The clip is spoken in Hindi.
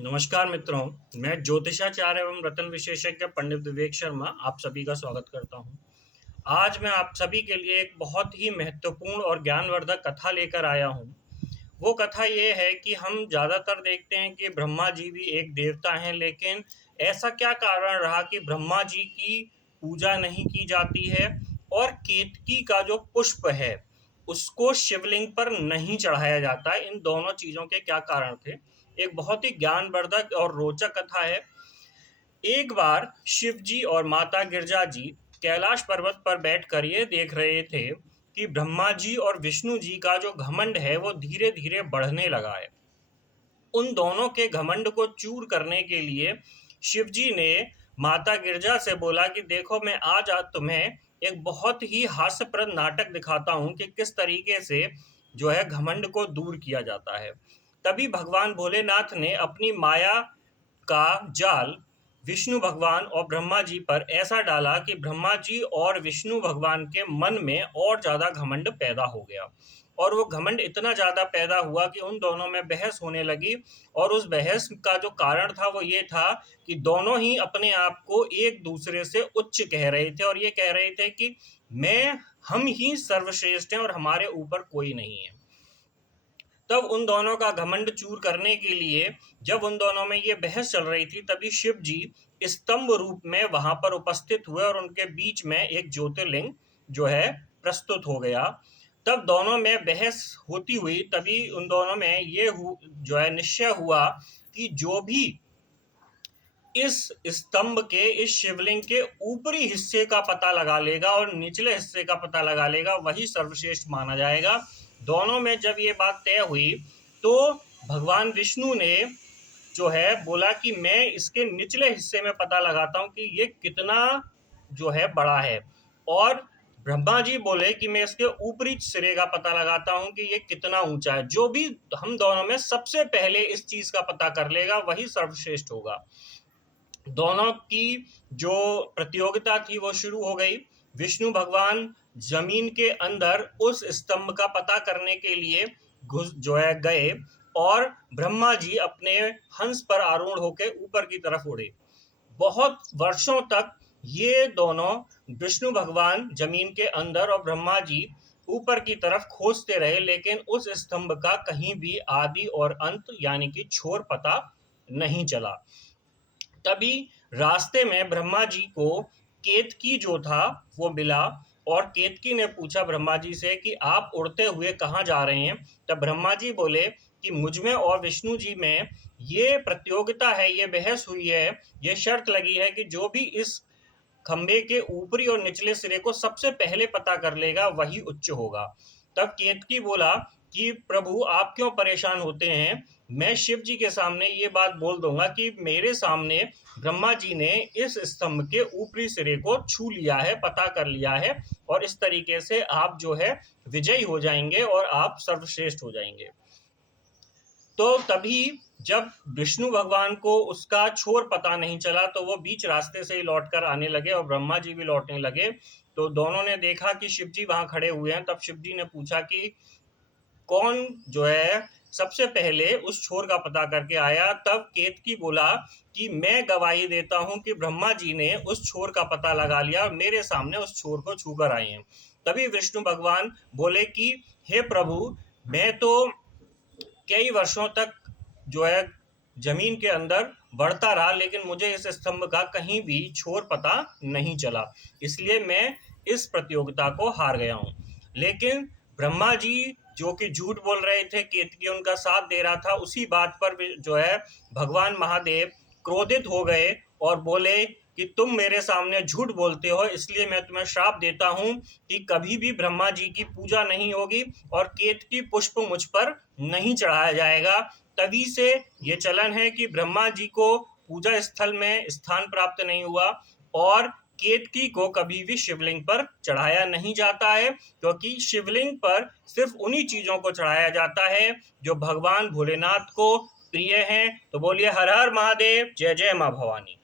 नमस्कार मित्रों, मैं ज्योतिषाचार्य एवं रत्न विशेषज्ञ पंडित विवेक शर्मा आप सभी का स्वागत करता हूं। आज मैं आप सभी के लिए एक बहुत ही महत्वपूर्ण और ज्ञानवर्धक कथा लेकर आया हूं। वो कथा ये है कि हम ज़्यादातर देखते हैं कि ब्रह्मा जी भी एक देवता हैं, लेकिन ऐसा क्या कारण रहा कि ब्रह्मा जी की पूजा नहीं की जाती है और केतकी का जो पुष्प है उसको शिवलिंग पर नहीं चढ़ाया जाता है। इन दोनों चीज़ों के क्या कारण थे? एक बहुत ही ज्ञानवर्धक और रोचक कथा है। एक बार शिव जी और माता गिरजा जी कैलाश पर्वत पर बैठकर ये देख रहे थे कि ब्रह्मा जी और विष्णु जी का जो घमंड है वो धीरे धीरे बढ़ने लगा है। उन दोनों के घमंड को चूर करने के लिए शिव जी ने माता गिरजा से बोला कि देखो, मैं आज तुम्हें एक बहुत ही हास्यप्रद नाटक दिखाता हूँ कि किस तरीके से जो है घमंड को दूर किया जाता है। तभी भगवान भोलेनाथ ने अपनी माया का जाल विष्णु भगवान और ब्रह्मा जी पर ऐसा डाला कि ब्रह्मा जी और विष्णु भगवान के मन में और ज़्यादा घमंड पैदा हो गया। और वो घमंड इतना ज़्यादा पैदा हुआ कि उन दोनों में बहस होने लगी। और उस बहस का जो कारण था वो ये था कि दोनों ही अपने आप को एक दूसरे से उच्च कह रहे थे और ये कह रहे थे कि हम ही सर्वश्रेष्ठ हैं और हमारे ऊपर कोई नहीं है। तब उन दोनों का घमंड चूर करने के लिए जब उन दोनों में ये बहस चल रही थी, तभी शिव जी स्तंभ रूप में वहां पर उपस्थित हुए और उनके बीच में एक ज्योतिर्लिंग जो है प्रस्तुत हो गया। तब दोनों में बहस होती हुई तभी उन दोनों में जो है निश्चय हुआ कि जो भी इस स्तंभ के, इस शिवलिंग के ऊपरी हिस्से का पता लगा लेगा और निचले हिस्से का पता लगा लेगा वही सर्वश्रेष्ठ माना जाएगा। दोनों में जब ये बात तय हुई तो भगवान विष्णु ने जो है बोला कि मैं इसके निचले हिस्से में पता लगाता हूँ कि ये कितना जो है बड़ा है, और ब्रह्मा जी बोले कि मैं इसके ऊपरी सिरे का पता लगाता हूँ कि ये कितना ऊंचा है। जो भी हम दोनों में सबसे पहले इस चीज का पता कर लेगा वही सर्वश्रेष्ठ होगा। दोनों की जो प्रतियोगिता थी वो शुरू हो गई। विष्णु भगवान जमीन के अंदर उस स्तंभ का पता करने के लिए घुस जो है गए और ब्रह्मा जी अपने हंस पर आरूढ़ होकर ऊपर की तरफ उड़े। बहुत वर्षों तक ये दोनों, विष्णु भगवान जमीन के अंदर और ब्रह्मा जी ऊपर की तरफ खोजते रहे, लेकिन उस स्तंभ का कहीं भी आदि और अंत यानी कि छोर पता नहीं चला। तभी रास्ते में ब्रह्मा जी को केतकी जो था वो मिला और केतकी ने पूछा ब्रह्मा जी से कि आप उड़ते हुए कहाँ जा रहे हैं। तब ब्रह्मा जी बोले कि मुझ में और विष्णु जी में ये प्रतियोगिता है, ये बहस हुई है, ये शर्त लगी है कि जो भी इस खंबे के ऊपरी और निचले सिरे को सबसे पहले पता कर लेगा वही उच्च होगा। तब केतकी बोला कि प्रभु, आप क्यों परेशान होते हैं, मैं शिव जी के सामने ये बात बोल दूंगा कि मेरे सामने ब्रह्मा जी ने इस स्तंभ के ऊपरी सिरे को छू लिया है, पता कर लिया है, और इस तरीके से आप जो है विजयी हो जाएंगे और आप सर्वश्रेष्ठ हो जाएंगे। तो तभी जब विष्णु भगवान को उसका छोर पता नहीं चला तो वो बीच रास्ते से ही लौट कर आने लगे और ब्रह्मा जी भी लौटने लगे। तो दोनों ने देखा कि शिव जी वहां खड़े हुए हैं। तब शिव जी ने पूछा कि कौन जो है सबसे पहले उस छोर का पता करके आया। तब केतकी बोला कि मैं गवाही देता हूं कि ब्रह्मा जी ने उस छोर का पता लगा लिया और मेरे सामने उस छोर को छू कर आए हैं। तभी विष्णु भगवान बोले कि हे प्रभु, मैं तो कई वर्षों तक जो है जमीन के अंदर बढ़ता रहा, लेकिन मुझे इस स्तंभ का कहीं भी छोर पता नहीं चला, इसलिए मैं इस प्रतियोगिता को हार गया हूँ। लेकिन ब्रह्मा जी जो कि झूठ बोल रहे थे, केतकी उनका साथ दे रहा था, उसी बात पर जो है भगवान महादेव क्रोधित हो गए और बोले कि तुम मेरे सामने झूठ बोलते हो, इसलिए मैं तुम्हें श्राप देता हूं कि कभी भी ब्रह्मा जी की पूजा नहीं होगी और केतकी पुष्प मुझ पर नहीं चढ़ाया जाएगा। तभी से ये चलन है कि ब्रह्मा जी को पूजा स्थल में स्थान प्राप्त नहीं हुआ और केतकी को कभी भी शिवलिंग पर चढ़ाया नहीं जाता है, क्योंकि शिवलिंग पर सिर्फ उन्हीं चीजों को चढ़ाया जाता है जो भगवान भोलेनाथ को प्रिय हैं। तो बोलिए हर हर महादेव, जय जय माँ भवानी।